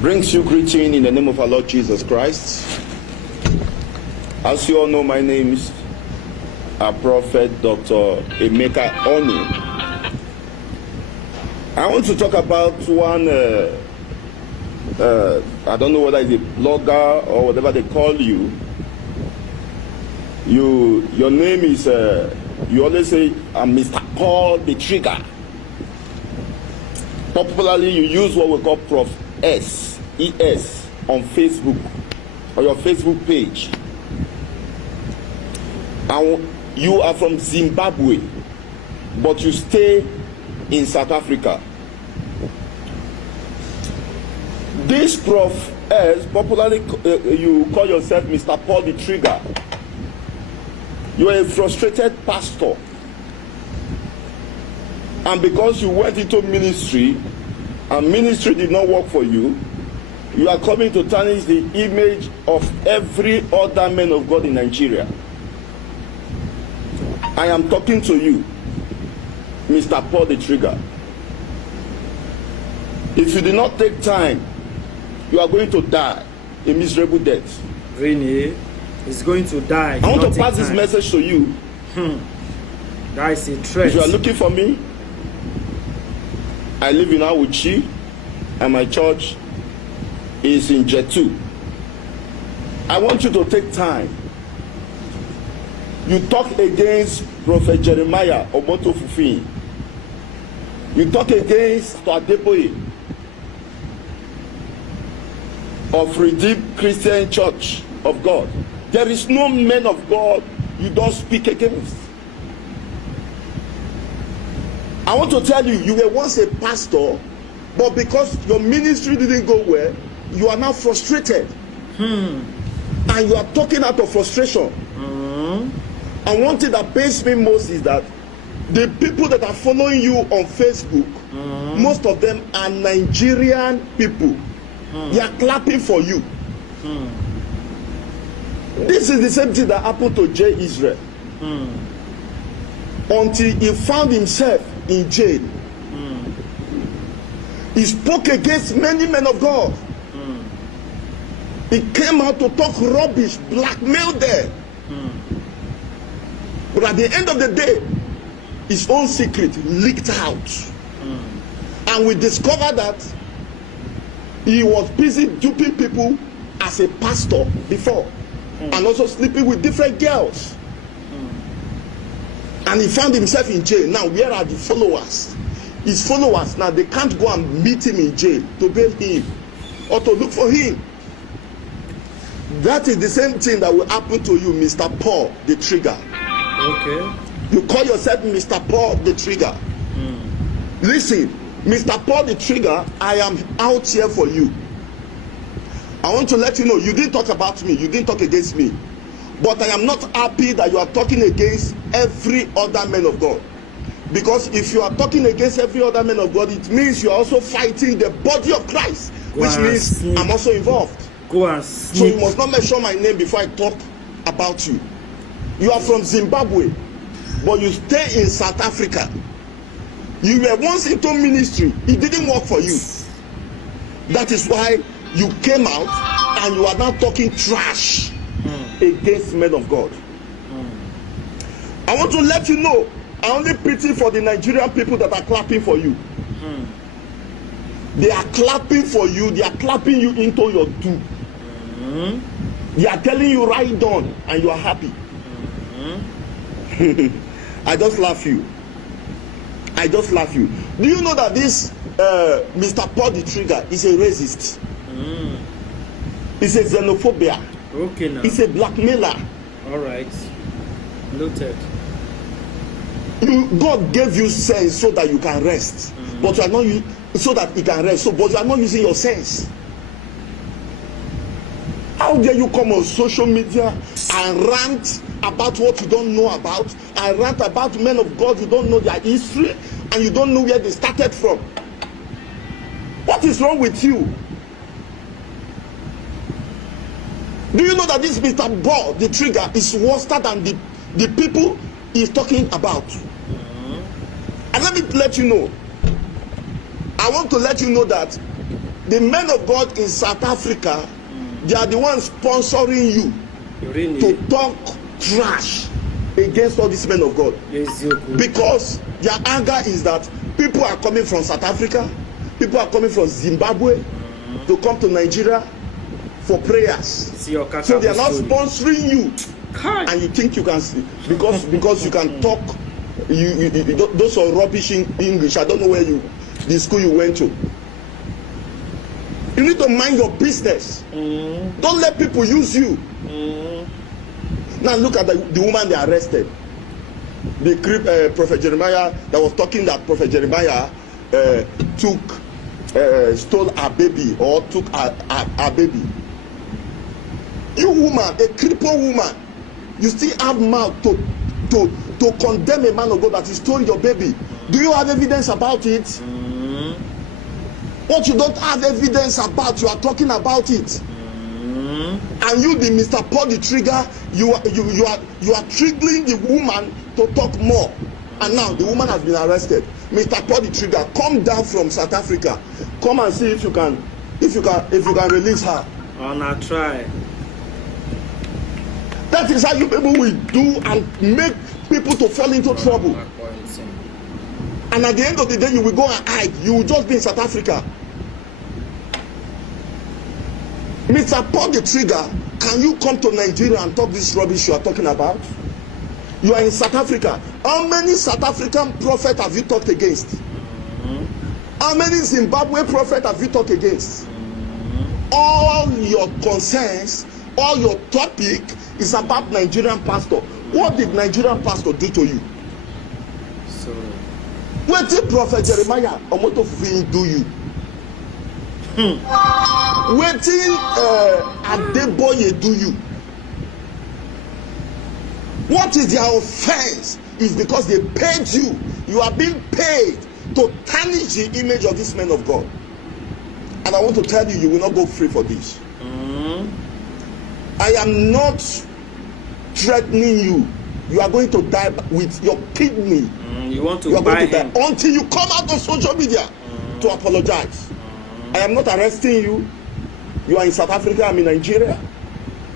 brings you greeting in the name of our Lord Jesus Christ. As you all know, my name is Prophet Dr. Emeka Onu. I want to talk about one, I don't know whether it's a blogger or whatever they call you. Your name is, you always say, I'm Mr. Paul the Trigger. Popularly, you use what we call Proff ES on Facebook or your Facebook page. And you are from Zimbabwe, but you stay in South Africa. This Proff S, popularly you call yourself Mr. Paul the Trigger. You are a frustrated pastor. And because you went into ministry, and ministry did not work for you, you are coming to tarnish the image of every other man of God in Nigeria. I am talking to you, Mr. Paul the Trigger. If you do not take time, you are going to die a miserable death. Really? He's going to die. I want to pass this message to you. That is a threat. If you are looking for me, I live in Awuchi, and my church is in Jetu. I want you to take time. You talk against Prophet Jeremiah Omoto Fufin. You talk against Adeboye of Redeemed Christian Church of God. There is no man of God you don't speak against. I want to tell you, you were once a pastor, but because your ministry didn't go well, you are now frustrated. And you are talking out of frustration. And one thing that pains me most is that the people that are following you on Facebook, most of them are Nigerian people. They are clapping for you. This is the same thing that happened to J. Israel. Until he found himself in jail. He spoke against many men of God. He came out to talk rubbish, blackmail them. But at the end of the day, his own secret leaked out. And we discovered that he was busy duping people as a pastor before. And also sleeping with different girls. And he found himself in jail. Now, where are the followers? His followers, now they can't go and meet him in jail to bail him or to look for him. That is the same thing that will happen to you, Mr. Paul the Trigger. Okay. You call yourself Mr. Paul the Trigger. Listen, Mr. Paul the Trigger, I am out here for you. I want to let you know, you didn't talk about me, you didn't talk against me. But I am not happy that you are talking against every other man of God. Because if you are talking against every other man of God, it means you are also fighting the body of Christ. Which means I'm also involved. Go and so you must not mention my name before I talk about you. You are from Zimbabwe, but you stay in South Africa. You were once into ministry. It didn't work for you. That is why you came out and you are now talking trash against men of God. I want to let you know, I only pity for the Nigerian people that are clapping for you. They are clapping for you. They are clapping you into your doom. They are telling you right on and you are happy. I just laugh you. I just laugh you. Do you know that this Mr. Paul the Trigger is a racist? It's a xenophobia. Okay, now. It's a blackmailer. All right. Noted. God gave you sense so that you can rest. But you are not so that you can rest. But you are not using your sense. How dare you come on social media and rant about what you don't know about, and rant about men of God you don't know their history, and you don't know where they started from? What is wrong with you? Do you know that this Mr. Paul the Trigger is worse than the people he's talking about? And let me let you know, I want to let you know that the men of God in South Africa, they are the ones sponsoring you Really? to talk trash against all these men of God. Yes, you could. Because their anger is that people are coming from South Africa, people are coming from Zimbabwe to come to Nigeria for prayers. See your So they are not story. sponsoring you, Kai. and you think you can because you can talk. You those are rubbish in English. I don't know where the school you went to. You need to mind your business. Don't let people use you. Now look at the woman they arrested. The Prophet Jeremiah that was talking that Prophet Jeremiah stole a baby or took a baby. You woman, a crippled woman, you still have mouth to condemn a man of God that he stole your baby. Do you have evidence about it? What you don't have evidence about, you are talking about it. And you, the Mr. Paul the Trigger, you are triggering the woman to talk more. And now the woman has been arrested. Mr. Paul the Trigger, come down from South Africa. Come and see if you can release her. I'll try. That is how you people will do and make people to fall into trouble. And at the end of the day, you will go and hide. You will just be in South Africa. Mr. Paul the Trigger, can you come to Nigeria and talk this rubbish you are talking about? You are in South Africa. How many South African prophets have you talked against? How many Zimbabwe prophets have you talked against? All your concerns, all your topic is about Nigerian pastor. What did Nigerian pastor do to you? So, What did Prophet Jeremiah Omotofufi do you? What did Adeboye do you? What is their offense? Is because they paid you. You are being paid to tarnish the image of this man of God. And I want to tell you, you will not go free for this. I am not threatening you. You are going to die with your kidney. You want to You are buy going to him? die until you come out on social media to apologize. I am not arresting you. You are in South Africa, I'm in Nigeria.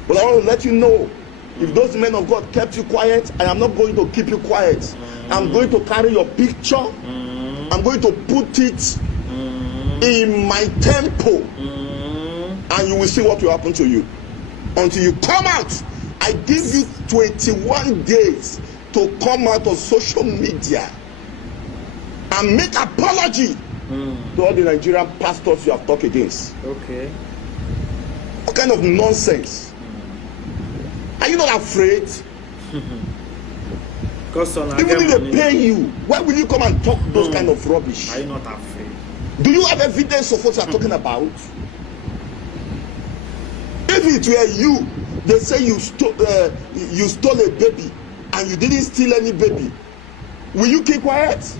But I want to let you know, if those men of God kept you quiet, I am not going to keep you quiet. I'm going to carry your picture. I'm going to put it in my temple. And you will see what will happen to you. Until you come out, I give you 21 days to come out on social media and make apology to all the Nigerian pastors you have talked against. Okay. What kind of nonsense? Are you not afraid? Because on Even if they pay you, why will you come and talk those kind of rubbish? Are you not afraid? Do you have evidence of what you are talking about? If it were you, they say you stole a baby and you didn't steal any baby, will you keep quiet?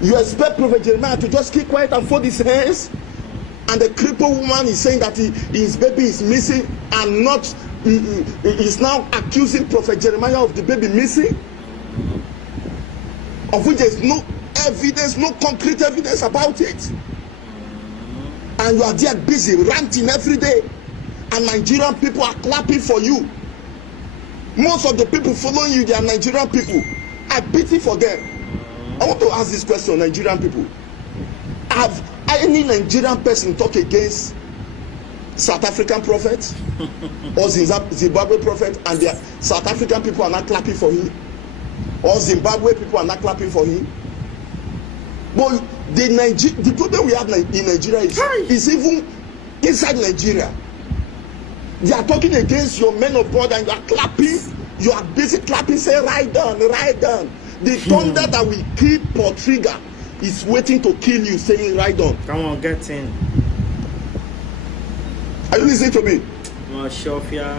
You expect Prophet Jeremiah to just keep quiet and fold his hands? And the crippled woman is saying that his baby is missing and not, is now accusing Prophet Jeremiah of the baby missing? Of which there is no evidence, no concrete evidence about it. And you are there busy ranting every day. And Nigerian people are clapping for you. Most of the people following you, they are Nigerian people. I pity for them. I want to ask this question, Nigerian people. Have any Nigerian person talk against South African prophets or Zimbabwe prophet, and the South African people are not clapping for him? Or Zimbabwe people are not clapping for him? But the problem we have in Nigeria is even inside Nigeria. They are talking against your men of God and you are clapping. You are busy clapping, say, "Right down, right down." The thunder that will kill Paul Trigger is waiting to kill you, saying, "Right on." Come on, get in. Are you listening to me? Shofia.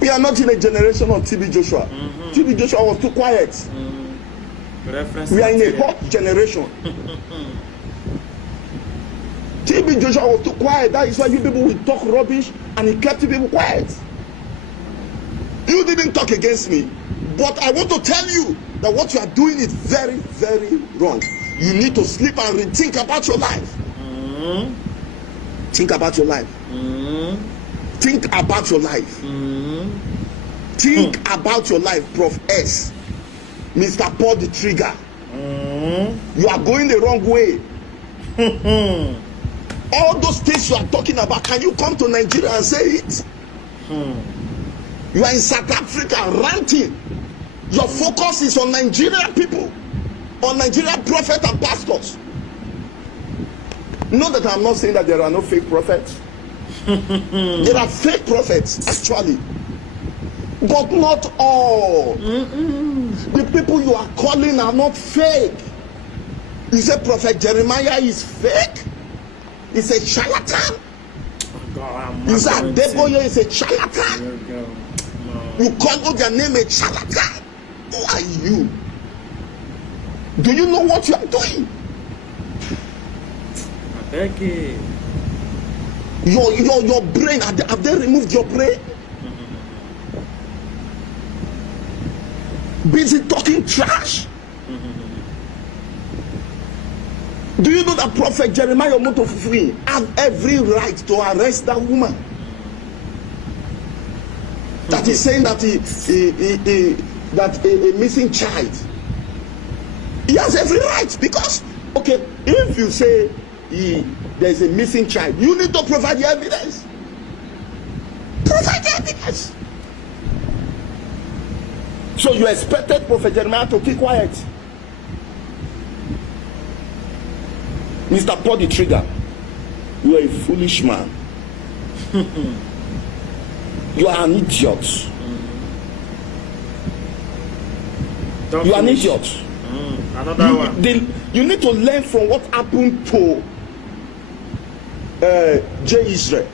We are not in a generation of TB Joshua. TB Joshua was too quiet. Reference We are in a material. hot generation. TB Joshua was too quiet. That is why you people will talk rubbish and he kept you people quiet. You didn't talk against me. But I want to tell you that what you are doing is very, very wrong. You need to sleep and rethink about your life. Think about your life. Think about your life. Think about your life, Prof S. Mr. Paul the Trigger. You are going the wrong way. All those things you are talking about, can you come to Nigeria and say it? You are in South Africa ranting. Your focus is on Nigerian people, on Nigerian prophets and pastors. Not that I'm not saying that there are no fake prophets. There are fake prophets, actually. But not all. The people you are calling are not fake. You say Prophet Jeremiah is fake? He's a charlatan. You say Adeboye is a charlatan. You call out their name a charlatan. Who are you? Do you know what you are doing? Your brain, have they removed your brain? Busy talking trash. Do you know that Prophet Jeremiah Motofufi have every right to arrest that woman? That is saying that a missing child. He has every right, because okay, if you say there is a missing child, you need to provide the evidence. Provide the evidence. So you expected Prophet Jeremiah to keep quiet. Mr. Paul the Trigger, you are a foolish man. You are an idiot. You are an idiot. Another one. You need to learn from what happened to J. Israel.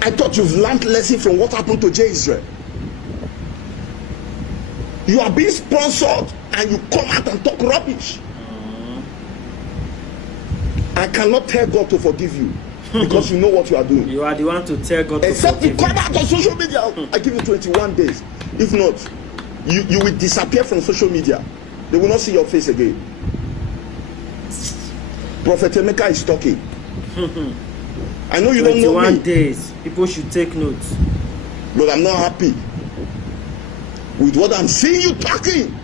I thought you've learned lesson from what happened to J. Israel. You are being sponsored and you come out and talk rubbish. I cannot tell God to forgive you because you know what you are doing. You are the one to tell God to forgive you. Except you come out on social media. I give you 21 days. If not, you will disappear from social media. They will not see your face again. Prophet Emeka is talking. I know you don't know me. 21 days. People should take notes. But I'm not happy with what I'm seeing you talking.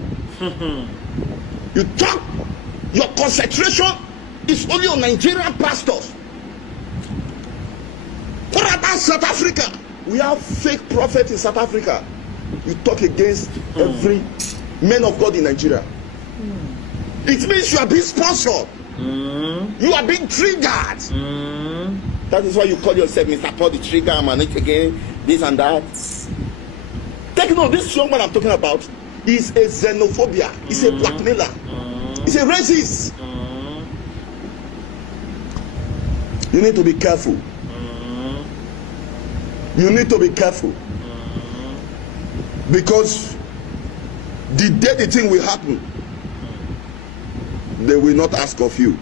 You talk, your concentration is only on Nigerian pastors. What about South Africa? We have fake prophets in South Africa. You talk against every man of God in Nigeria. It means you are being sponsored. You are being triggered. That is why you call yourself Mr. Paul the Trigger. I'm an again, this and that. Take note, this young man I'm talking about is a xenophobia. He's a blackmailer. He's a racist. You need to be careful. You need to be careful. Because the day the thing will happen, they will not ask of you.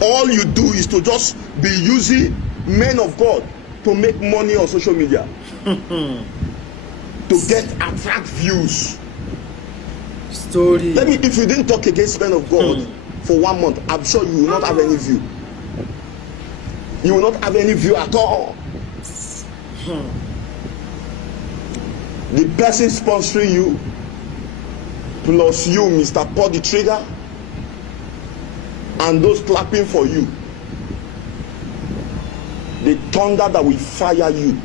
All you do is to just be using men of God to make money on social media. To attract views. Story. Let me, if you didn't talk against men of God for 1 month, I'm sure you will not have any view. You will not have any view at all. The person sponsoring you, plus you, Mr. Paul the Trigger, and those clapping for you, the thunder that will fire you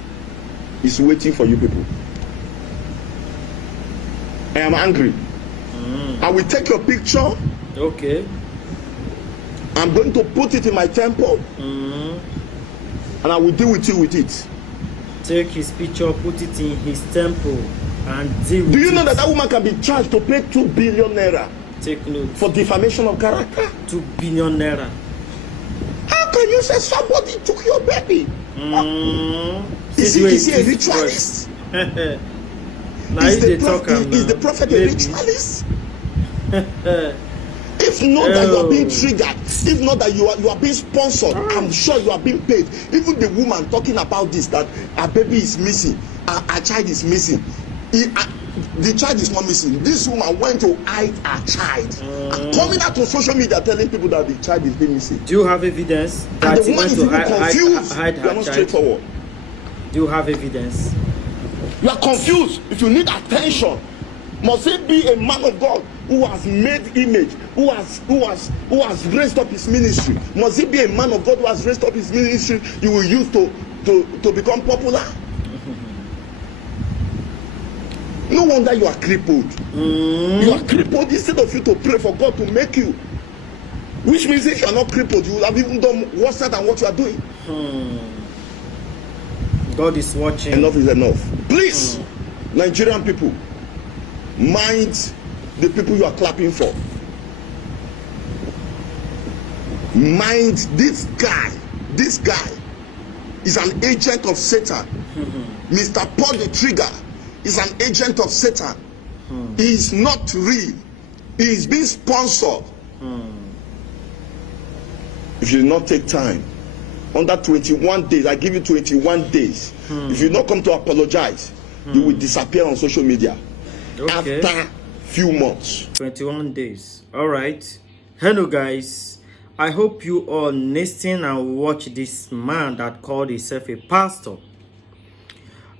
is waiting for you people. I am angry. I will take your picture. Okay. I'm going to put it in my temple. And I will deal with you with it. Take his picture, put it in his temple, and deal with it. Do you know that woman can be charged to pay 2 billion naira? Take note. For defamation of character? 2 billion naira. How can you say somebody took your baby? Is he a ritualist? Is the prophet a ritualist? If not that you are being triggered, if not that you are being sponsored, I'm sure you are being paid. Even the woman talking about this, that her baby is missing, her child is missing. The child is not missing. This woman went to hide her child. And coming out on social media telling people that the child is being missing. Do you have evidence that And the he woman went is to even confused. hide You are her not child? straightforward. Do you have evidence? You are confused. If you need attention, must it be a man of God who has made image, who has raised up his ministry? Must it be a man of God who has raised up his ministry you will use to become popular? No wonder you are crippled. You are crippled instead of you to pray for God to make you. Which means if you are not crippled, you will have even done worse than what you are doing. God is watching. Enough is enough. Please, Nigerian people, mind the people you are clapping for. Mind this guy. This guy is an agent of Satan. Mr. Paul the Trigger is an agent of Satan. He is not real. He is being sponsored. If you do not take time, under 21 days, I give you 21 days. If you not come to apologize, you will disappear on social media. Okay. After few months. 21 days. All right. Hello, guys. I hope you all listen and watch this man that called himself a pastor.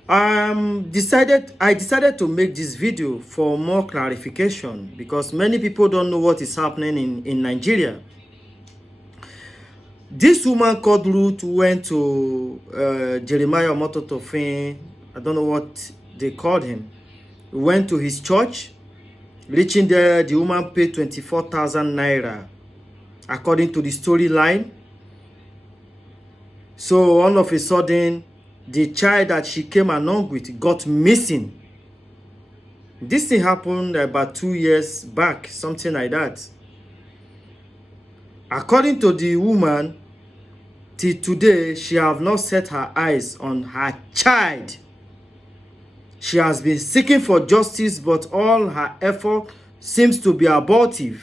I decided to make this video for more clarification because many people don't know what is happening in Nigeria. This woman called Ruth went to Jeremiah Mototofin. I don't know what they called him. Went to his church. Reaching there, the woman paid 24,000 naira, according to the storyline. So all of a sudden, the child that she came along with got missing. This thing happened about 2 years back, something like that. According to the woman, till today, she have not set her eyes on her child. She has been seeking for justice, but all her effort seems to be abortive.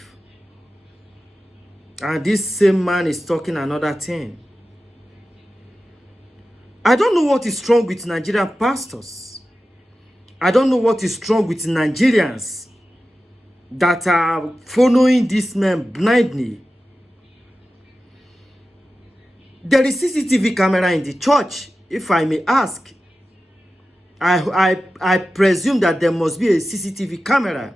And this same man is talking another thing. I don't know what is wrong with Nigerian pastors. I don't know what is wrong with Nigerians that are following this man blindly. There is CCTV camera in the church, if I may ask. I presume that there must be a CCTV camera.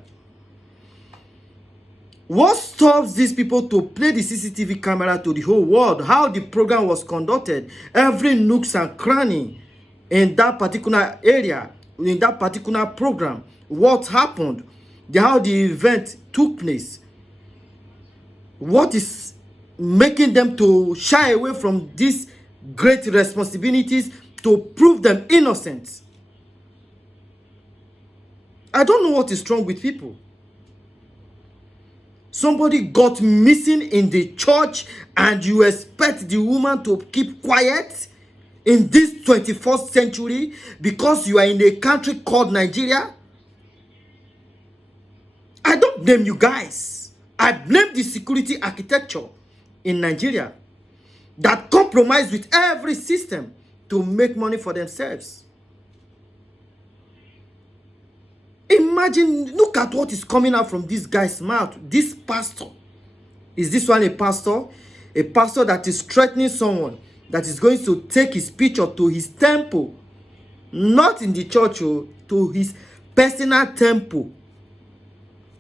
What stops these people to play the CCTV camera to the whole world? How the program was conducted, every nooks and cranny in that particular area, in that particular program, what happened, how the event took place, what is making them to shy away from these great responsibilities to prove them innocent. I don't know what is wrong with people. Somebody got missing in the church and you expect the woman to keep quiet in this 21st century because you are in a country called Nigeria? I don't blame you guys. I blame the security architecture in Nigeria that compromise with every system to make money for themselves. Imagine, look at what is coming out from this guy's mouth. This pastor. Is this one a pastor? A pastor that is threatening someone that is going to take his picture to his temple. Not in the church, to his personal temple.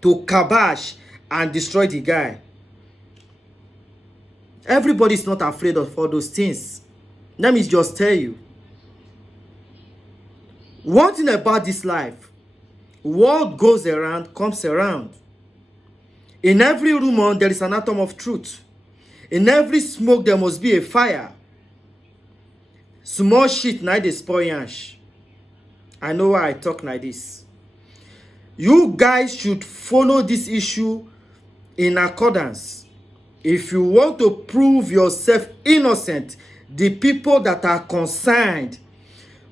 To kabash and destroy the guy. Everybody is not afraid of all those things. Let me just tell you. One thing about this life. What goes around comes around. In every rumor, there is an atom of truth. In every smoke, there must be a fire. Small shit, now they spoil yansh. I know why I talk like this. You guys should follow this issue in accordance. If you want to prove yourself innocent, the people that are concerned,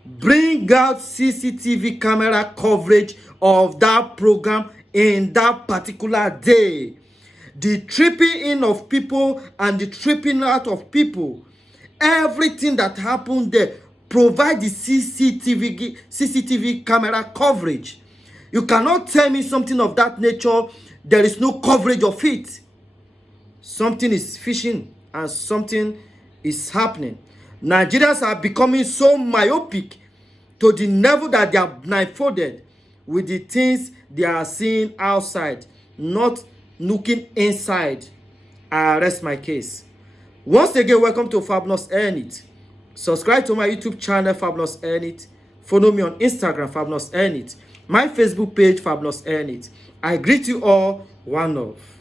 bring out CCTV camera coverage of that program in that particular day. The tripping in of people and the tripping out of people. Everything that happened there, provide the CCTV camera coverage. You cannot tell me something of that nature, there is no coverage of it. Something is fishing and something is happening. Nigerians are becoming so myopic to the level that they are blindfolded with the things they are seeing outside, not looking inside. I rest my case. Once again, welcome to Fabulous Earn It. Subscribe to my YouTube channel, Fabulous Earn It. Follow me on Instagram, Fabulous Earn It. My Facebook page, Fabulous Earn It. I greet you all. One love.